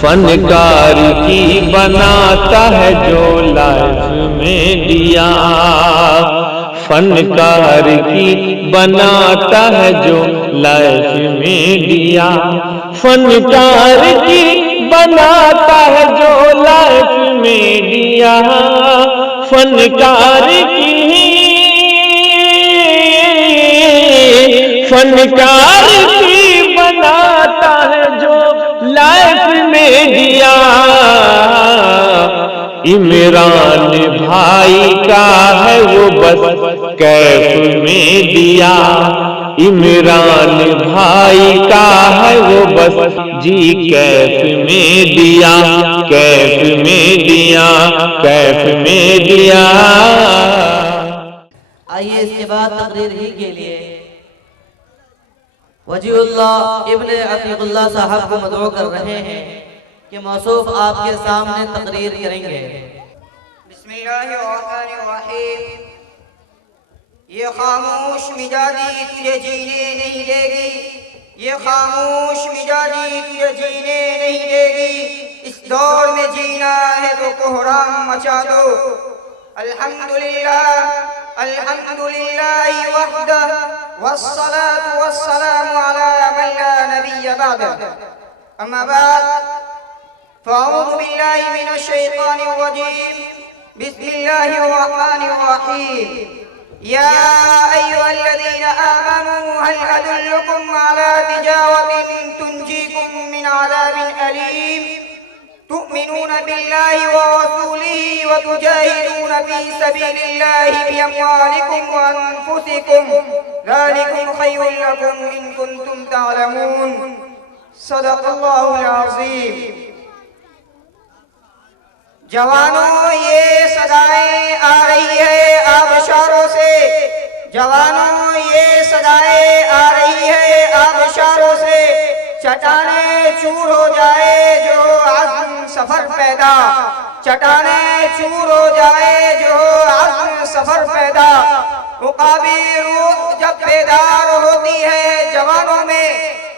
फनकार की बनाता है जो लाइफ में दिया, फनकार की बनाता है जो लाइफ में दिया, फनकार की बनाता है जो लाइफ में दिया, फनकार की बनाता है जो लाइफ में दिया। इमरान भाई का है वो बस कैफ में दिया, इमरान भाई का है वो बस जी कैफ में दिया, कैफ में दिया, कैफ में दिया। आइए इसके बाद तकरीर ही के लिए वजीउल्लाह इब्ने अतीकुल्लाह साहब को मदऊ कर रहे हैं कि मौसूफ आपके सामने तकरीर करेंगे। बिस्मिल्लाहिर्रहमानिर्रहीम। ये खामोश मिजाजी तुझे जीने नहीं देगी, ये खामोश मिजाजी तुझे जीने नहीं देगी। इस दौर में जीना है तो कोहराम मचा दो। अल्हम्दुलिल्लाह अल्हम्दुलिल्लाह वहदह वस्सलातु वस्सलामु अला मन ला नबिय्य बअदह। अम्मा बाद फ़अऊज़ु बिल्लाहि मिनश शैतानिर रजीम। बिस्मिल्लाहिर रहमानिर रहीम। या अय्युहल्लज़ीना आमनू हल अदुल्लुकुम अला तिजारतिन तुंजीकुम मिन अज़ाबिन अलीम तु'मिनून बिल्लाहि व रसूलिहि व तुजाहिदून फी सबीलिल्लाहि बिअम्वालिकुम व अनफुसिकुम ज़ालिकुम खैरुल लकुम इन कुंतुम तअलमून। सदक़ल्लाहुल अज़ीम। जवानों, ये सदाएं आ रही है आबशारों से, जवानों ये सदाएं आ रही है आबशारों से। चट्टाने चूर हो जाए जो आज़म सफर पैदा, चट्टाने चूर हो जाए जो आज़म सफर पैदा। मुकाबी रूह जब बेदार होती है जवानों में,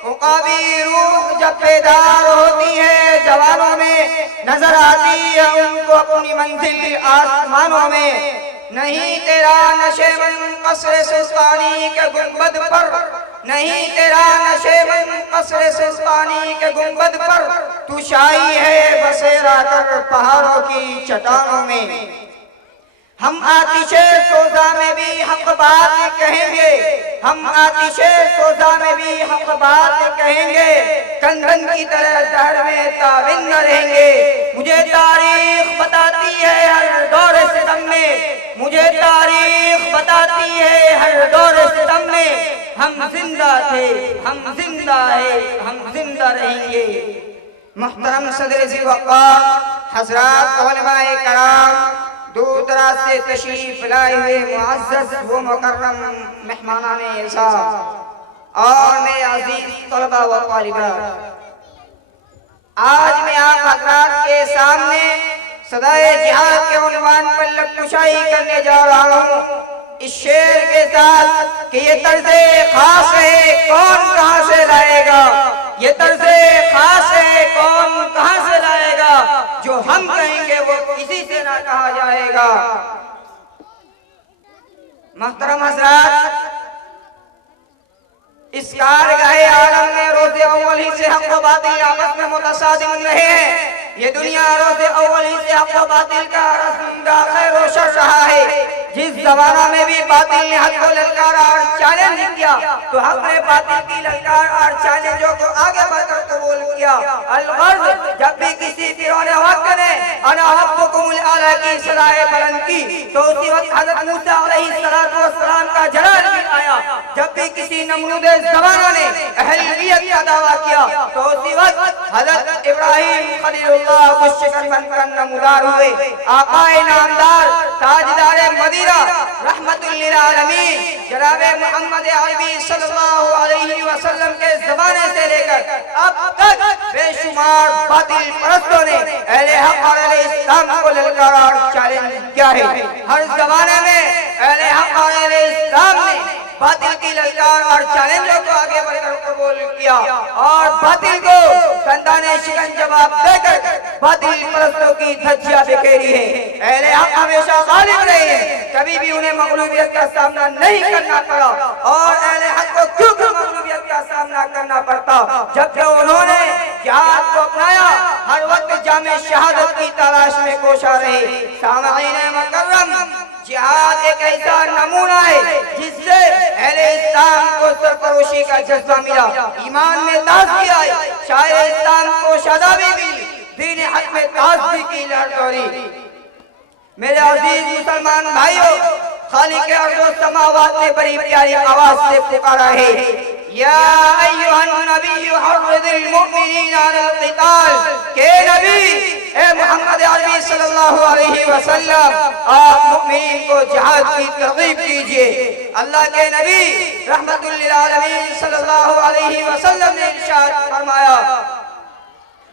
मुकाबी रूह जब बेदार होती है जवानों में, नजर आती है उनको अपनी मंजिल आसमानों में। नहीं तेरा नशेबन कसरे सुल्तानी के गुंबद पर, नहीं तेरा नशेबन कसरे सुल्तानी के गुंबद पर, तू शाही है बसेरा कर पहाड़ों की चट्टानों में। हम आतिशे सोजा में भी हक बात कहेंगे, हम आतिशे सोजा में भी हक बात कहेंगे। कंगन की तरह दहर में ताबिंद रहेंगे। मुझे तारीख बताती है हर दौर सितम में, मुझे तारीख बताती है हर दौर सितम में। हम जिंदा थे, हम जिंदा है, हम जिंदा रहेंगे। मुहतरम सदर ज़ी वक़ार हज़रात उलमाए कराम, दूर दराज से तशरीफ लाए हुए मुअज़्ज़ज़ व मुकर्रम मेहमानाने इज़्ज़त और मेरे अज़ीज़ तलबा व तालिबात, आज मैं आप हज़रात के सामने सदाए जिहाद के उन्वान पर लबकुशाई करने जा रहा हूँ इस शेर के साथ कि ये तर्ज़े खास है कौन कहाँ से लाएगा, ये तर्ज़े खास है कौन कहाँ से लाएगा। जो हम कहेंगे वो किसी से ना कहा जाएगा। मुहतरम हज़रात, इस कारगाहे आलम में रोज़े अव्वल ही से हक़ व बातिल आपस में मुतसादिम रहे हैं। ये दुनिया रोज़े अव्वल ही से हक़ व बातिल का रस्म खैर व शर रहा है। जिस ज़माना में भी बातिल ने हक़ को ललकारा और चैलेंज किया तो हक़ ने बातिल की ललकार और चैलेंजों को आगे बढ़कर कबूल किया। अलगर्ज़, जब भी किसी फिरौने वक्त ने अना रब्बुकुमुल आला की सदाए बुलंद की तो उसी वक्त हज़रत मूसा अलैहिस्सलातु वस्सलाम का जलाल भी आया। जब भी किसी नमरूदे ज़माना ने अहलियत का दावा किया तो उसी वक्त हज़रत इब्राहीम खलीलुल्लाह को शिकन बनकर नमूदार हुए। आकाए नामदार ताजदारे मदीना रहमतुल लिल आलमीन जनाब मोहम्मद अरबी सल्लल्लाहु अलैहि वसल्लम के ज़माने से लेकर अब तक बेशुमार बातिल परस्तों ने अहले हक़ और अहले इस्लाम को ललकारा और चैलेंज किया है। हर ज़माने में अहले हक़ और अहले इस्लाम ने बातिल की ललकार और चैलेंजों को आगे बढ़कर कबूल किया और बातिल को कंधाने शिकन जवाब देकर बातिल परस्तों की धज्जियां बिखेरी है। अहले हक हमेशा गालिब रहे हैं, कभी भी उन्हें मगलूबियत का सामना नहीं करना पड़ा। और अहले हक को क्यों मगलूबियत का सामना करना पड़ता, जबकि उन्होंने जिहाद को अपनाया, हर वक्त जामे शहादत की तलाश में कोशा रहे। सामईन मुकर्रम, जिहाद एक ऐसा नमूना है जिससे अहले इस्लाम को सरफरोशी का जज्बा मिला, ईमान में ताज़गी आई, शायर इस्लाम को शादाबी मिली, दीन हक में ताज़गी की लहर दौड़ी। मेरे अजीज मुसलमान भाइयों, खालिक अर्ज़ व समावात ने बड़ी प्यारी आवाज से पुकारा है, या अय्युहन नबी हर्रिदिल मुमिनीना अलल क़िताल, के नबी ए मोहम्मद अरबी सल्लल्लाहु अलैहि वसल्लम, आप मुमिनीन को जिहाद की तरगीब कीजिए। अल्लाह के नबी रहमतुल लिल आलमीन सल्लल्लाहु अलैहि वसल्लम ने इरशाद फरमाया,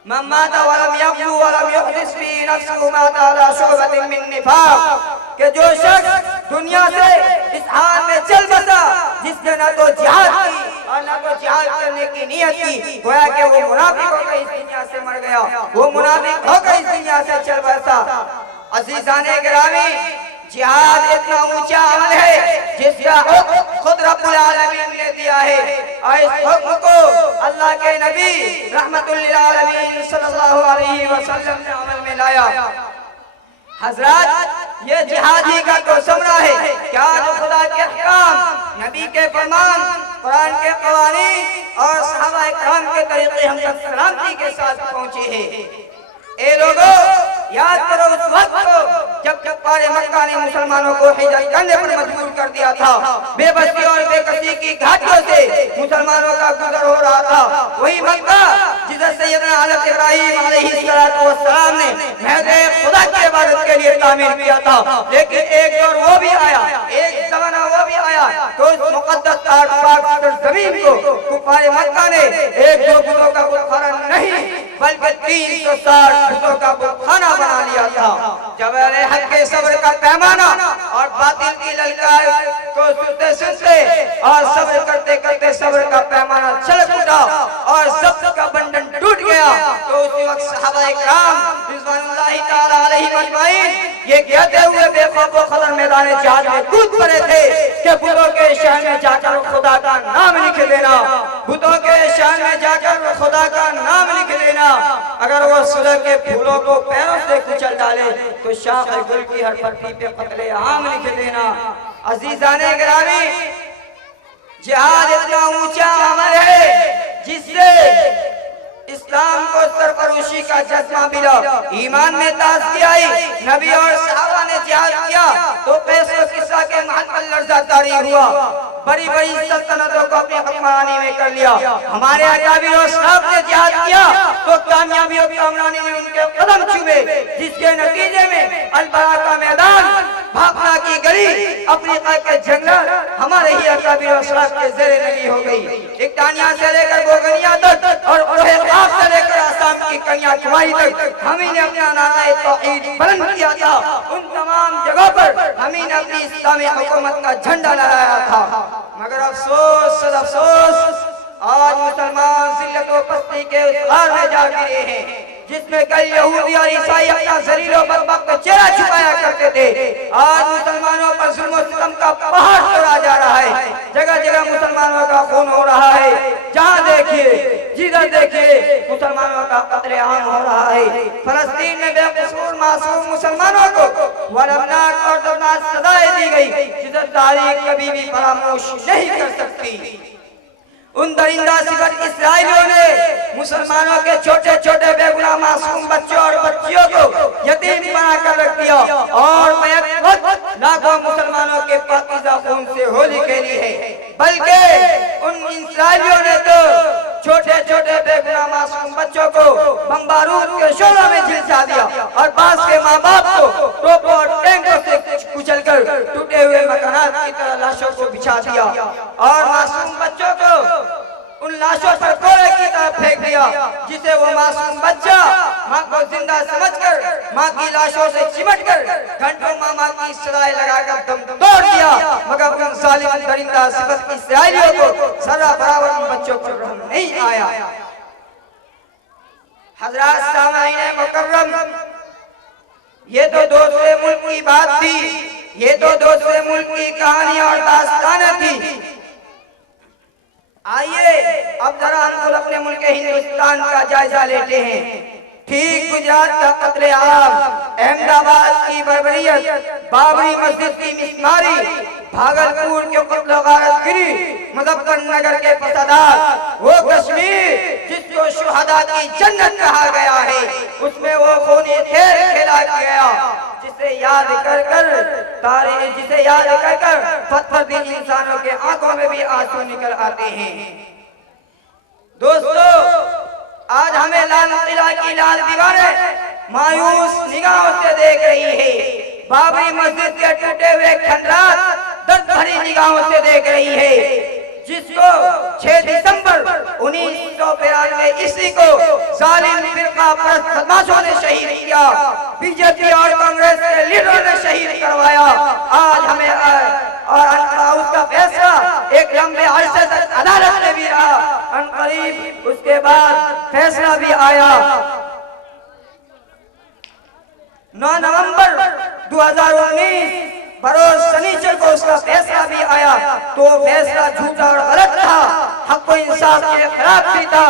मन माता वलम यग़्ज़ु वलम युहदिस फी नफ्सिही माता अला शुअबतिन मिन निफाक़, कि जो शख्स दुनिया से इस हाल में चल बसा जिसने न तो जिहाद की और न तो जिहाद करने की नियत की, गोया कि वो मुनाफिक होकर इस दुनिया से मर गया, वो मुनाफिक होकर इस दुनिया से चल बसा। अज़ीज़ाने गिरामी, जिहाद इतना ऊंचा अमल है जिसका हुक्म खुद रब्बुल आलमीन ने दिया है और इस हुक्म को अल्लाह के नबी रहमतुल लिल आलमीन सल्लल्लाहु अलैहि वसल्लम ने अमल में लाया। हजरत, ये जिहादी का तो समरा है क्या जो खुदा के अहकाम, नबी के फरमान, कुरान के कवानीन और सहाबा इकराम के तरीके हम तक सलामती के साथ पहुंचे हैं। ए लोगों, याद करो उस वक्त को जब कुफ्फारे मक्का ने मुसलमानों को हिजरत करने पर मजबूर कर दिया था। बेबसी और बेकसी की घाटियों से मुसलमानों का गुजर हो रहा था। वही मक्का जिसे सैयदना हज़रत इब्राहीम अलैहिस्सलातु वस्सलाम ने महज़ खुदा की इबादत के लिए तामीर किया था। लेकिन एक दौर वो भी आया, एक ज़माना वो भी आया तो उस मुक़द्दस पाक ज़मीन को कुफ्फारे मक्का ने एक दो बुतों का बुतखाना नहीं बल्कि 360 बुतों का बुतखाना बना लिया था। जब अहले हक के सब्र का पैमाना और बातिल की ललकार को सुनते सुनते और सब्र करते करते सब्र का पैमाना छलक उठा और सब्र का बंधन टूट गया, तो उसी वक्त सहाबा इकराम रिज़वानुल्लाहि ताला अलैहिम अजमईन ये कहते हुए बेखौफ व खतर मैदान जिहाद में कूद पड़े थे कि बुतों के शहर में जाकर खुदा का नाम लिख देना, बुतों के शहर में जाकर खुदा का नाम लिख देना। अगर वो सुलह के फूलों को पैरों से कुचल डाले तो शाख गुल की हर पत्ती पे कत्ले आम लिख देना। अजीजाने गिरामी, जिहाद इतना ऊंचा अमल है जिससे इस्लाम को सरफरोशी का जज्बा मिला, ईमान में ताज़गी आई। नबी और सहाबा ने जिहाद किया तो कैस व किस्सा के महल पर लर्ज़ा तारी हुआ, बड़ी बड़ी सल्तनतों को अपनी हुक्मरानी में कर लिया। हमारे अकाबिर और सलाफ ने जिहाद किया तो कामयाबी और कामरानी ने उनके कदम चूमे, जिसके नतीजे में अलबरा का मैदान, भाखड़ा की गली, अफ्रीका के जंगल हमारे ही अकाबिर और सलाफ के ज़ेरे नगी हो गई। इकतानिया से लेकर बोगनिया तक और से लेकर आसाम की कन्याकुमारी तक हम ही ने अपना नारे तौहीद बुलंद किया था। उन तमाम जगहों पर हम ही ने अपनी इस्लामी हुकूमत का झंडा लहराया था। मगर अफसोस सद अफसोस, आज मुसलमान जिल्लत व पस्ती के उस गार में जा गिरे हैं जिसमें कई यहूदी और ईसाई अपना शरीर और बदबख्त चेहरा छुपाया करते थे। आज मुसलमानों पर जुल्म और सितम का पहाड़ तोड़ा जा रहा है, जगह जगह मुसलमानों का खून हो रहा है, जहाँ देखिए जिधर देखिए मुसलमानों का कत्लेआम हो रहा है। फलस्तीन में बेकसूर मासूम मुसलमानों को वरमनाक और दर्दनाक सजाएं दी गई जिसे तारीख कभी भी फरामोश नहीं कर सकती। उन दरिंदा सिफत इसराइलियों ने मुसलमानों के छोटे छोटे बेगुनाह मासूम बच्चों और बच्चियों को यतीम बनाकर रख दिया और लाखों मुसलमानों के पाकीज़ा खून से होली खेली है। बल्कि उन इसराइलियों ने तो छोटे छोटे बेगुनाह मासूम बच्चों को बमबारूद के शोलों में झिलसा दिया और पास के माँ बाप को तोपों और टैंकों से कुचलकर टूटे हुए मकानात की तरह लाशों को बिछा दिया और मासूम बच्चों को उन लाशों पर कोड़े की तरह फेंक दिया जिसे वो मासूम बच्चा माँ को जिंदा समझकर माँ की लाशों से चिमटकर घंटों माँ की सदाएं लगाकर दम तोड़ दिया, मगर उन जालिम दरिंदा सिफत इसराइलियों को जरा बराबर उन बच्चों पर रहम नहीं आया। हजरात सामाईन मुकर्रम, ये तो दूसरे मुल्क की बात थी, ये तो दूसरे मुल्क की कहानी और दास्तान थी। आइए अब जरा हम खुद अपने मुल्क हिंदुस्तान का जायजा लेते हैं। ठीक गुजरात का कत्लेआम, अहमदाबाद की बर्बरियत, बाबरी मस्जिद की मिसमारी, भागलपुर के कत्ल गारतगिरी, मुजफ्फरनगर के फसादात, वो कश्मीर जिसको शुहदा की जन्नत कहा गया है, उसमें वो खूनी खेल खेला गया जिसे याद कर कर जिसे याद कर कर पत्थर दिल इंसानों के आंखों में भी आंसू निकल आते हैं। दोस्तों, आज हमें लाल किला की लाल दीवारें मायूस निगाहों से देख रही है, बाबरी मस्जिद के टूटे हुए खंडरात दर्द भरी निगाहों से देख रही है, जिसको 6 दिसंबर 1992 ईस्वी को जालिम फिरका परस्त बदमाशों ने शहीद किया, बीजेपी और कांग्रेस के लीडरों ने शहीद करवाया। आज हमें और उसका फैसला एक लंबे अरसे तक अदालत में भी रहा, अनकरीब उसके बाद फैसला भी आया। 9 नवंबर 2019 बरोज शनिचर को उसका फैसला भी आया। तो फैसला झूठा और गलत था, हक व इंसाफ के खिलाफ भी था,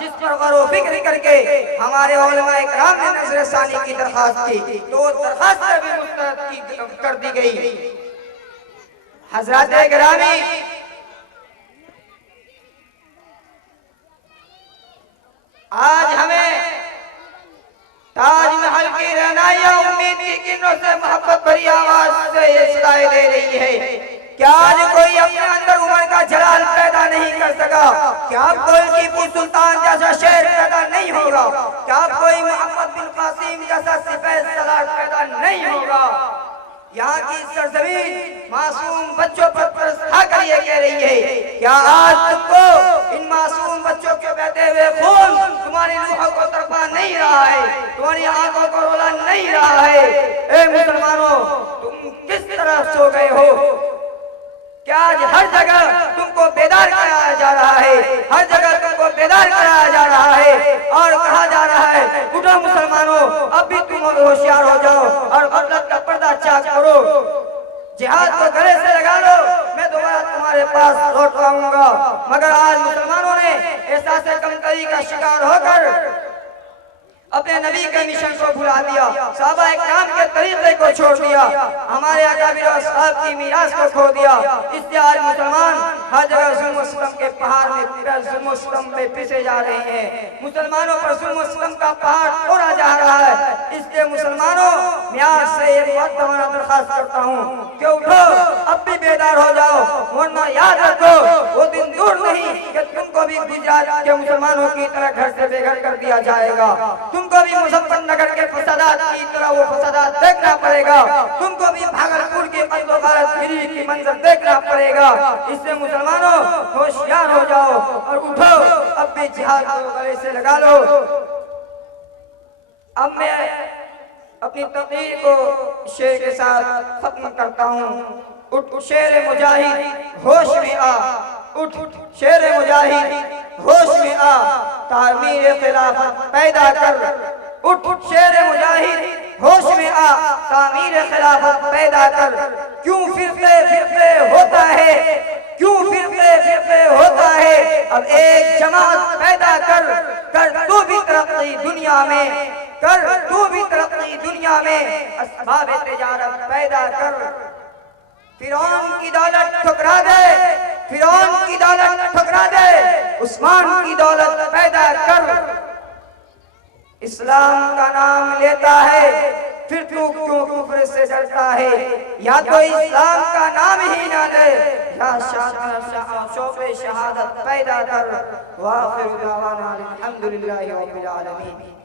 जिस पर गौर फिक्र करके हमारे उलमा इकराम ने नजरसानी की दरखास्त की, तो दरखास्त भी मुस्तरद कर दी गई। हजरत गिरामी, आज हमें ताजमहल की रहनाइयां उम्मीद की किरणों से मोहब्बत भरी आवाज से ये सदाएं दे रही है। क्या आज कोई अपने अंदर उमर का जलाल पैदा नहीं कर सका? क्या कोई टीपू सुल्तान जैसा शेर पैदा नहीं होगा? क्या कोई मोहम्मद बिन कासिम जैसा सिपाही सलार पैदा नहीं होगा? यहाँ की सरजमीन मासूम बच्चों पर तरस कर ये कह रही है, क्या आज तुमको इन मासूम बच्चों के बहते हुए खून तुम्हारी रूहों को तड़पा नहीं रहा है, तुम्हारी आंखों को रोला नहीं रहा है? ए मुसलमानों, तुम किस तरह सो गए हो? क्या आज हर जगह तुमको बेदार कराया जा रहा है, हर जगह तुमको बेदार कराया जा रहा है और कहा जा रहा है उठो मुसलमानों, अब भी तुम होशियार हो जाओ और गफलत का पर्दा चाक करो, जिहाद को गले से लगा लो, मैं दोबारा तुम्हारे पास लौट आऊंगा। मगर आज मुसलमानों ने एहसास कमतरी का शिकार होकर अपने नबी के मिशन को भुला दिया, सहाबा इकराम के तरीके को छोड़ दिया, हमारे अकाबिर और असहाब की मीरास को खो दिया। इससे आज मुसलमान हर जगह जुल्म सितम के पहाड़ में जुल्म सितम में पिसे जा रहे हैं, मुसलमानों पर जुल्म सितम का पहाड़ तोड़ा जा रहा है। इसलिए मुसलमानों, मैं आज से एक बात तुम्हारा दरखास्त करता हूँ कि उठो, अब भी बेदार हो जाओ, वरना याद रखो वो दिन दूर नहीं कि तुमको भी गुजरात के मुसलमानों की तरह घर से बेघर कर दिया जाएगा, तुमको भी मुजफ्फरनगर के फसादात की तरह वो फसादात देखना पड़ेगा, तुमको भी भागलपुर के कत्ल गारतगिरी की मंजर देखना पड़ेगा। इससे मुसलमानों होशियार हो जाओ और उठो, अब भी जिहाद को गले से लगा लो। अब मैं अपनी तकरीर को शेर के साथ खत्म करता हूँ। उठ शेर मुजाहिद होश में आ, उठ शेर मुजाहिद होश में आ, तामीर खिलाफत पैदा कर। उठ शेर मुजाहिद होश में आ, तामीर खिलाफत पैदा कर। क्यों फिरके होता है, क्यों फिरके होता है? अब एक जमात पैदा कर तू भी तरक्की दुनिया में, कर तू भी तरक्की दुनिया में, असबाब तिजारत पैदा कर। फिरौन की दौलत ठुकरा दे, फिरौन की दौलत ठुकरा दे, उस्मान की दौलत पैदा कर। इस्लाम का नाम लेता है फिर तू क्यों कुफ्र से डरता है? या तो इस्लाम का नाम ही ना ले, या शौक़ शहादत पैदा कर। वाखिर दावाना अल्हम्दुलिल्लाहि रब्बिल आलमीन।